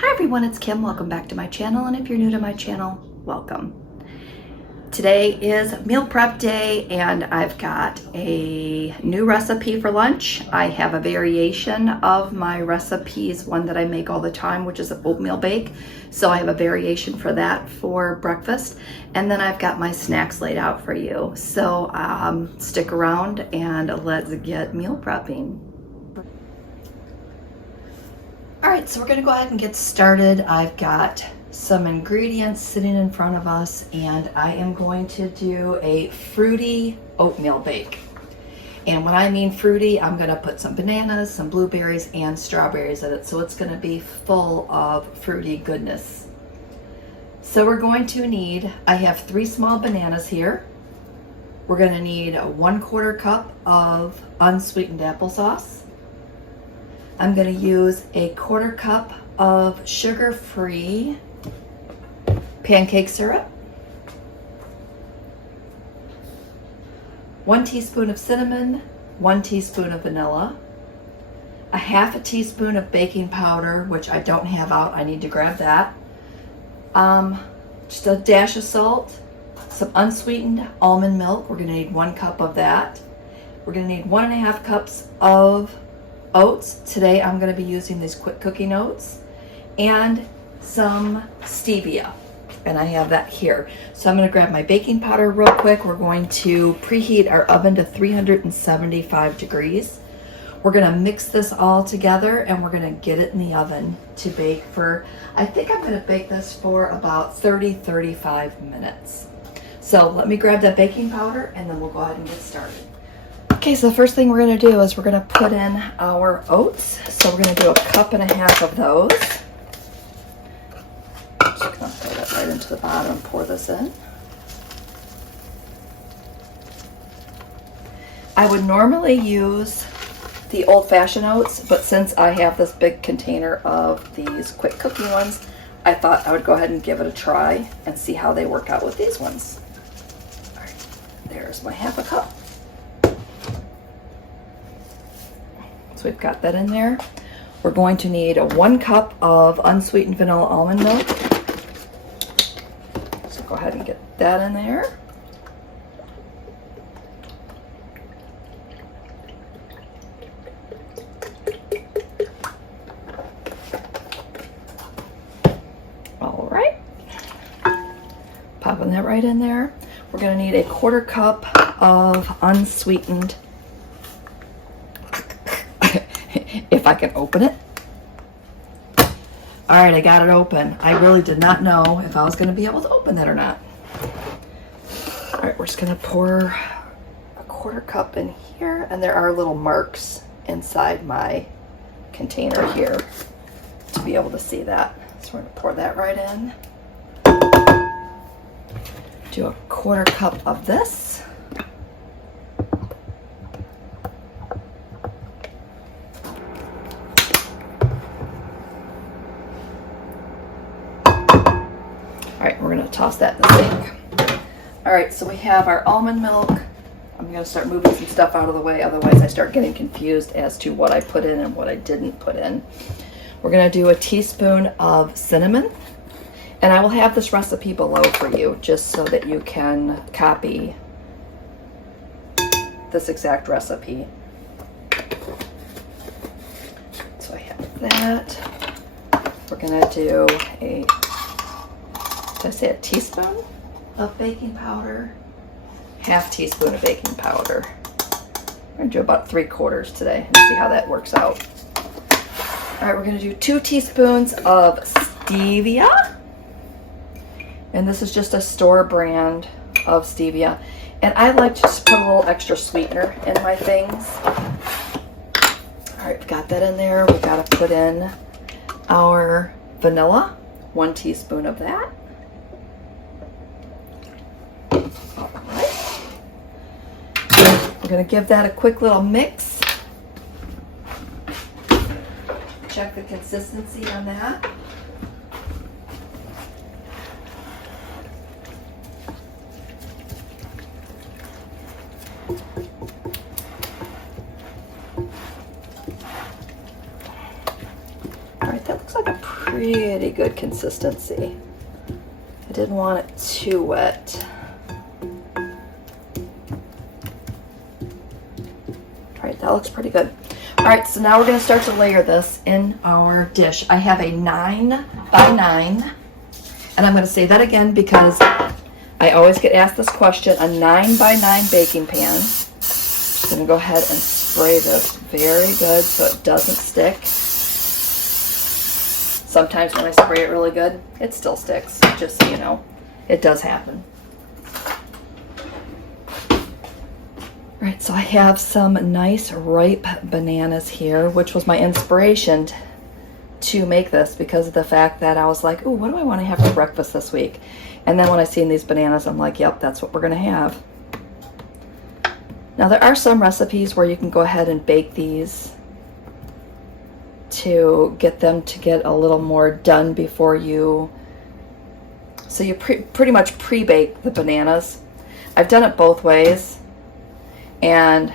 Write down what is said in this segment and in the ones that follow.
Hi everyone, it's Kim. Welcome back to my channel, and if you're new to my channel, welcome. Today is meal prep day and I've got a new recipe for lunch. I have a variation of my recipes, one that I make all the time, which is an oatmeal bake. So I have a variation for that for breakfast. And then I've got my snacks laid out for you. So stick around and let's get meal prepping. All right, so we're gonna go ahead and get started. I've got some ingredients sitting in front of us, and I am going to do a fruity oatmeal bake. And when I mean fruity, I'm gonna put some bananas, some blueberries, and strawberries in it. So it's gonna be full of fruity goodness. So we're going to need, I have 3 small bananas here. We're gonna need a 1/4 cup of unsweetened applesauce. I'm going to use a 1/4 cup of sugar-free pancake syrup, 1 teaspoon of cinnamon, 1 teaspoon of vanilla, a 1/2 teaspoon of baking powder, which I don't have out, I need to grab that, just a dash of salt, some unsweetened almond milk, we're going to need 1 cup of that. We're going to need 1 1/2 cups of oats. Today I'm going to be using these quick cooking oats, and some stevia, and I have that here. So I'm going to grab my baking powder real quick. We're going to preheat our oven to 375 degrees. We're going to mix this all together and we're going to get it in the oven to bake for, I think I'm going to bake this for about 30-35 minutes. So let me grab that baking powder and then we'll go ahead and get started. Okay, so the first thing we're going to do is we're going to put in our oats. So we're going to do 1.5 cups of those. Just going to throw that right into the bottom and pour this in. I would normally use the old-fashioned oats, but since I have this big container of these quick cooking ones, I thought I would go ahead and give it a try and see how they work out with these ones. All right, there's my 1/2 cup. So we've got that in there. We're going to need a 1 cup of unsweetened vanilla almond milk. So go ahead and get that in there. All right. Popping that right in there. We're going to need a 1/4 cup of unsweetened, if I can open it. All right, I got it open. I really did not know if I was going to be able to open that or not. All right, we're just going to pour a 1/4 cup in here, and there are little marks inside my container here to be able to see that. So we're going to pour that right in. Do a 1/4 cup of this. All right, we're gonna toss that in the sink. All right, so we have our almond milk. I'm gonna start moving some stuff out of the way, otherwise I start getting confused as to what I put in and what I didn't put in. We're gonna do a teaspoon of cinnamon, and I will have this recipe below for you just so that you can copy this exact recipe. So I have that. We're gonna do a, did I say a teaspoon of baking powder? 1/2 teaspoon of baking powder. We're gonna do about 3/4 today and see how that works out. All right, we're gonna do 2 teaspoons of stevia. And this is just a store brand of stevia. And I like to just put a little extra sweetener in my things. All right, we've got that in there. We've got to put in our vanilla, 1 teaspoon of that. All right. We're going to give that a quick little mix. Check the consistency on that. All right, that looks like a pretty good consistency. I didn't want it too wet. All right, that looks pretty good. All right, so now we're gonna start to layer this in our dish. I have a 9 by 9, and I'm gonna say that again because I always get asked this question, a 9 by 9 baking pan. I'm gonna go ahead and spray this very good so it doesn't stick. Sometimes when I spray it really good, it still sticks, just so you know. It does happen. All right, so I have some nice ripe bananas here, which was my inspiration to make this because of the fact that I was like, oh, what do I want to have for breakfast this week? And then when I seen these bananas, I'm like, yep, that's what we're gonna have. Now there are some recipes where you can go ahead and bake these to get them to get a little more done before you, so you pretty much pre-bake the bananas. I've done it both ways and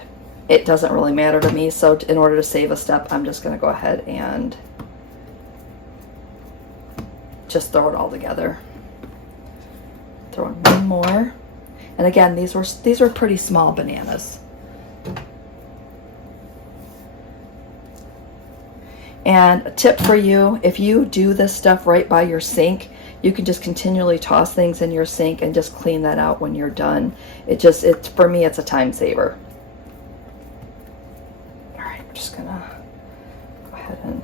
it doesn't really matter to me, so in order to save a step, I'm just going to go ahead and just throw it all together. Throw in one more, and again, these were pretty small bananas. And a tip for you, if you do this stuff right by your sink, you can just continually toss things in your sink and just clean that out when you're done. It's for me, it's a time saver. All right, I'm just gonna go ahead and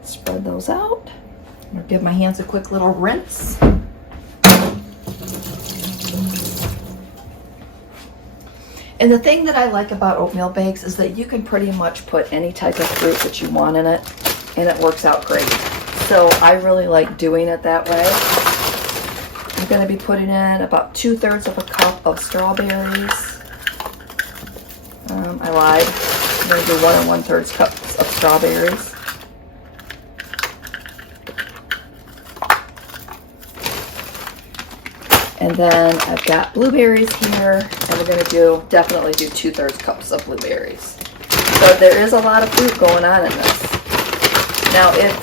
spread those out. I'm gonna give my hands a quick little rinse. And the thing that I like about oatmeal bakes is that you can pretty much put any type of fruit that you want in it, and it works out great. So I really like doing it that way. I'm going to be putting in about 2/3 of a cup of strawberries. I lied. I'm going to do 1 1/3 cups of strawberries. And then I've got blueberries here, and we're going to definitely do 2/3 cups of blueberries. So there is a lot of fruit going on in this. Now, if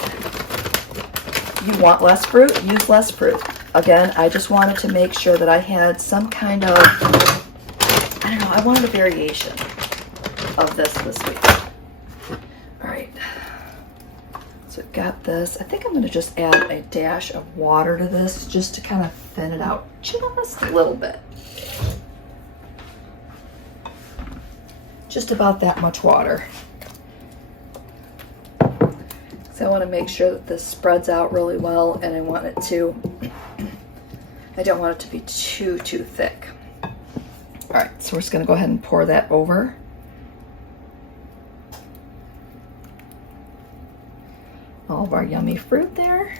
you want less fruit, use less fruit. Again, I just wanted to make sure that I had some kind of, I don't know, I wanted a variation of this week. All right. So we've got this. I think I'm going to just add a dash of water to this just to kind of thin it out just a little bit. Just about that much water. So I want to make sure that this spreads out really well, and I want it to, I don't want it to be too thick. All right, so we're just going to go ahead and pour that over. All of our yummy fruit there.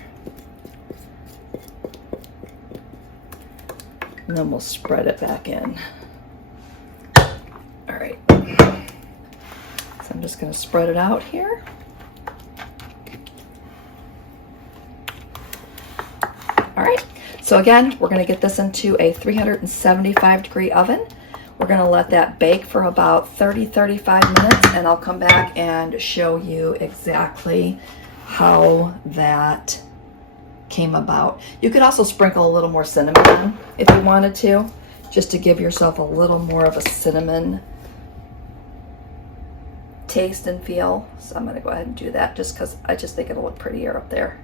And then we'll spread it back in. All right. So I'm just going to spread it out here. All right. So again, we're going to get this into a 375-degree oven. We're going to let that bake for about 30-35 minutes, and I'll come back and show you exactly how that came about. You could also sprinkle a little more cinnamon on if you wanted to, just to give yourself a little more of a cinnamon taste and feel. So I'm going to go ahead and do that just because I just think it'll look prettier up there.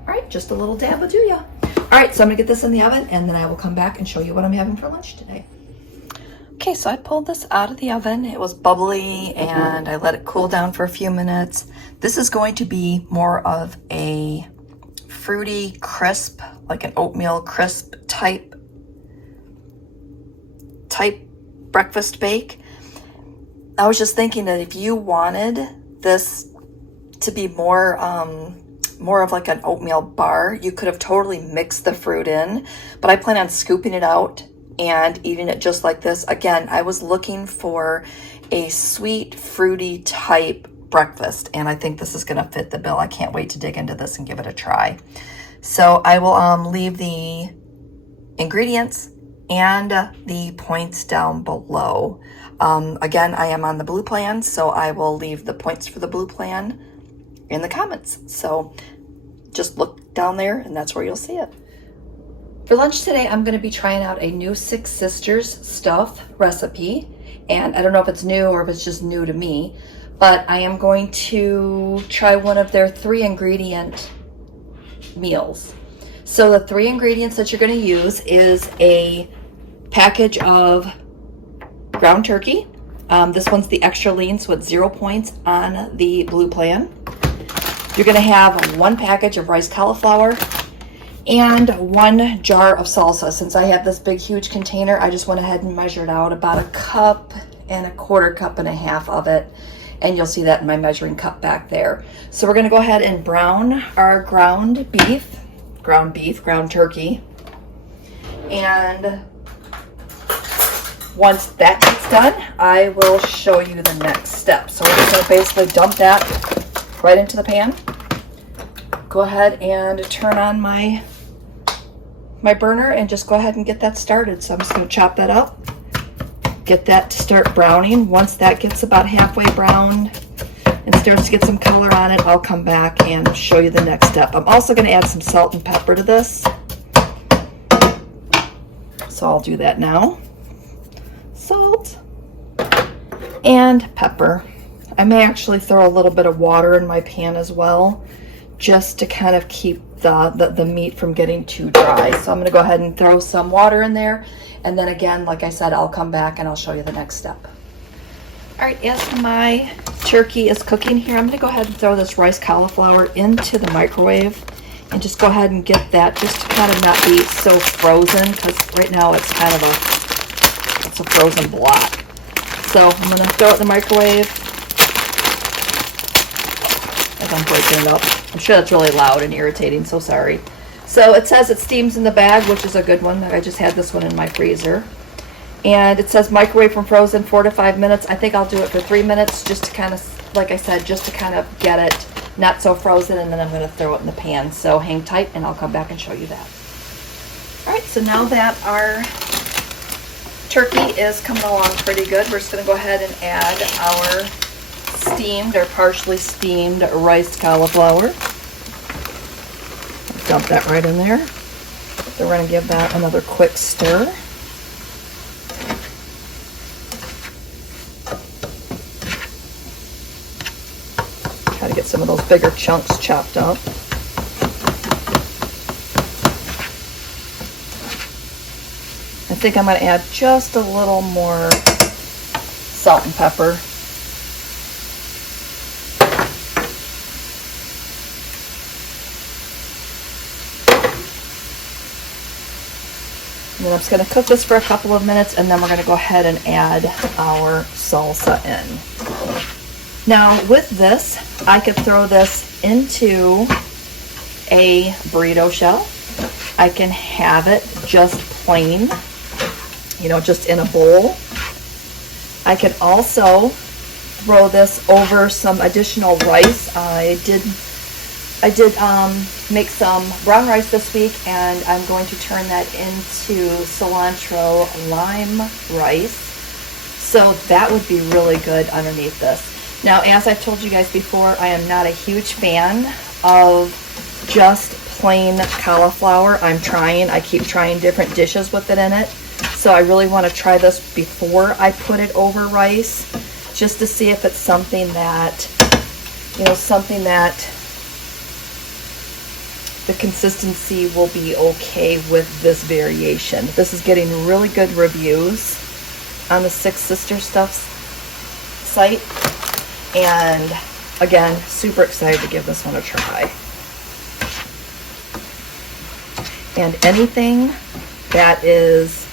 All right, just a little dab will do ya. All right, so I'm going to get this in the oven, and then I will come back and show you what I'm having for lunch today. Okay, so I pulled this out of the oven. It was bubbly, and I let it cool down for a few minutes. This is going to be more of a fruity, crisp, like an oatmeal crisp type breakfast bake. I was just thinking that if you wanted this to be more of like an oatmeal bar, you could have totally mixed the fruit in, but I plan on scooping it out and eating it just like this. Again, I was looking for a sweet, fruity type breakfast, and I think this is going to fit the bill. I can't wait to dig into this and give it a try. So I will leave the ingredients and the points down below. Again, I am on the blue plan, so I will leave the points for the blue plan in the comments. So just look down there and that's where you'll see it. For lunch today, I'm going to be trying out a new Six Sisters stuff recipe. And I don't know if it's new or if it's just new to me, but I am going to try one of their 3-ingredient meals. So the 3 ingredients that you're going to use is a package of ground turkey. This one's the extra lean, so it's 0 points on the blue plan. You're going to have 1 package of rice cauliflower and 1 jar of salsa. Since I have this big huge container, I just went ahead and measured out about 1 cup and 1/4 cup and a half of it, and you'll see that in my measuring cup back there. So we're going to go ahead and brown our ground turkey, and once that gets done, I will show you the next step. So we're just going to basically dump that right into the pan. Go ahead and turn on my burner and just go ahead and get that started. So I'm just going to chop that up, get that to start browning. Once that gets about halfway browned and starts to get some color on it, I'll come back and show you the next step. I'm also going to add some salt and pepper to this. So I'll do that now. Salt and pepper. I may actually throw a little bit of water in my pan as well, just to kind of keep the meat from getting too dry. So I'm going to go ahead and throw some water in there, and then again, like I said, I'll come back and I'll show you the next step. All right, as my turkey is cooking here, I'm going to go ahead and throw this rice cauliflower into the microwave and just go ahead and get that just to kind of not be so frozen, because right now it's kind of a frozen block. So I'm going to throw it in the microwave. As I'm breaking it up. I'm sure that's really loud and irritating, so sorry. So it says it steams in the bag, which is a good one. I just had this one in my freezer. And it says microwave from frozen 4 to 5 minutes. I think I'll do it for 3 minutes just to kind of, like I said, just to kind of get it not so frozen, and then I'm going to throw it in the pan. So hang tight and I'll come back and show you that. All right, so now that our turkey is coming along pretty good, we're just going to go ahead and add our steamed or partially steamed rice cauliflower. Dump that right in there. So we're going to give that another quick stir. Try to get some of those bigger chunks chopped up. I think I'm going to add just a little more salt and pepper. And then I'm just going to cook this for a couple of minutes, and then we're going to go ahead and add our salsa in. Now with this, I could throw this into a burrito shell. I can have it just plain, just in a bowl. I could also throw this over some additional rice. I did make some brown rice this week, and I'm going to turn that into cilantro lime rice. So that would be really good underneath this. Now, as I've told you guys before, I am not a huge fan of just plain cauliflower. I keep trying different dishes with it in it. So I really want to try this before I put it over rice, just to see if it's something that the consistency will be okay with this variation. This is getting really good reviews on the Six Sisters Stuff site. And again, super excited to give this one a try. And anything that is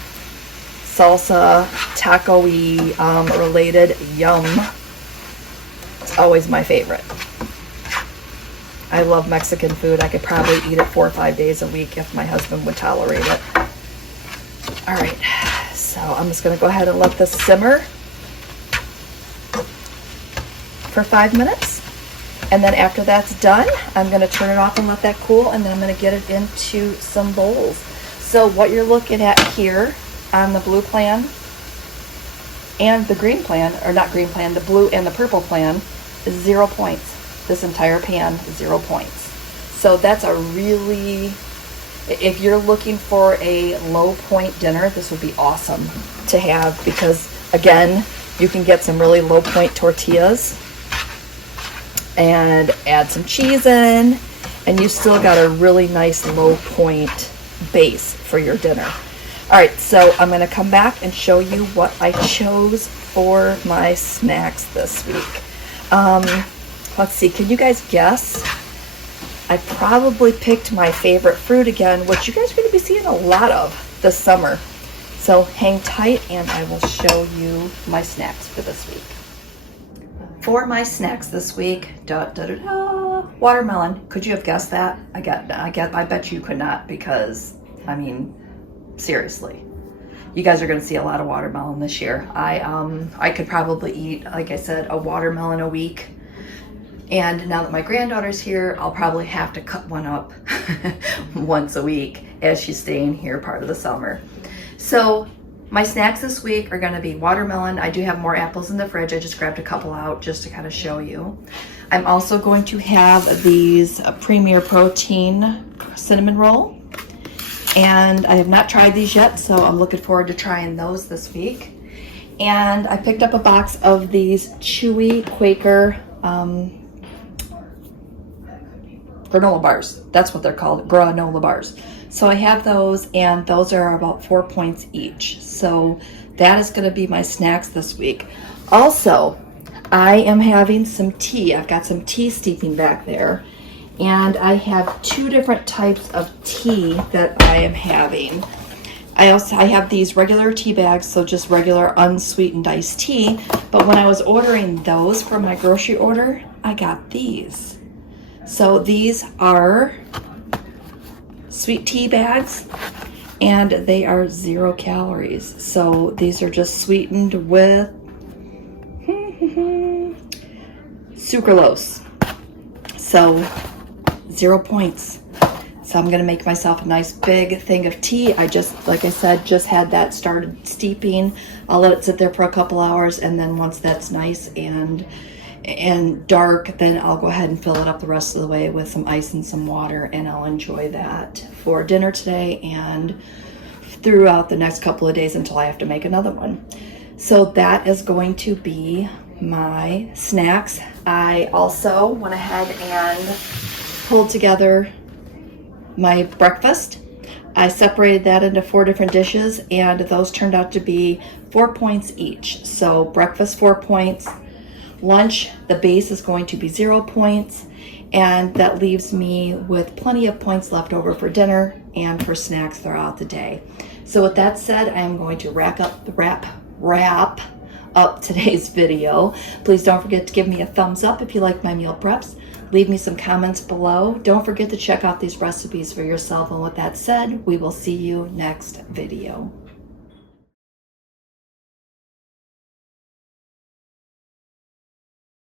salsa, taco-y related, yum. It's always my favorite. I love Mexican food. I could probably eat it 4 or 5 days a week if my husband would tolerate it. All right, so I'm just going to go ahead and let this simmer for 5 minutes. And then after that's done, I'm going to turn it off and let that cool, and then I'm going to get it into some bowls. So what you're looking at here on the blue plan and the green plan, or not green plan, the blue and the purple plan, is 0 points. this entire pan, 0 points. So that's a really, if you're looking for a low point dinner, this would be awesome to have, because again, you can get some really low point tortillas and add some cheese in, and you still got a really nice low point base for your dinner. All right, so I'm gonna come back and show you what I chose for my snacks this week. Let's see, can you guys guess? I probably picked my favorite fruit again, which you guys are gonna be seeing a lot of this summer. So hang tight and I will show you my snacks for this week. For my snacks this week, watermelon. Could you have guessed that? I bet you could not, because, I mean, seriously. You guys are gonna see a lot of watermelon this year. I could probably eat, like I said, a watermelon a week. And now that my granddaughter's here, I'll probably have to cut one up once a week as she's staying here part of the summer. So my snacks this week are gonna be watermelon. I do have more apples in the fridge. I just grabbed a couple out just to kind of show you. I'm also going to have these Premier Protein cinnamon roll. And I have not tried these yet, so I'm looking forward to trying those this week. And I picked up a box of these chewy Quaker granola bars. That's what they're called, granola bars. So I have those, and those are about 4 points each. So that is gonna be my snacks this week. Also, I am having some tea. I've got some tea steeping back there. And I have 2 different types of tea that I am having. I have these regular tea bags, so just regular unsweetened iced tea. But when I was ordering those for my grocery order, I got these. So these are sweet tea bags, and they are 0 calories. So these are just sweetened with sucralose. So 0 points. So I'm gonna make myself a nice big thing of tea. I just, like I said, just had that started steeping. I'll let it sit there for a couple hours, and then once that's nice and dark, then I'll go ahead and fill it up the rest of the way with some ice and some water, and I'll enjoy that for dinner today and throughout the next couple of days until I have to make another one. So that is going to be my snacks. I also went ahead and pulled together my breakfast. I separated that into 4 different dishes, and those turned out to be 4 points each. So breakfast 4 points, lunch, the base is going to be 0 points, and that leaves me with plenty of points left over for dinner and for snacks throughout the day. So with that said, I am going to wrap up today's video. Please don't forget to give me a thumbs up if you like my meal preps. Leave me some comments below. Don't forget to check out these recipes for yourself. And with that said, we will see you next video.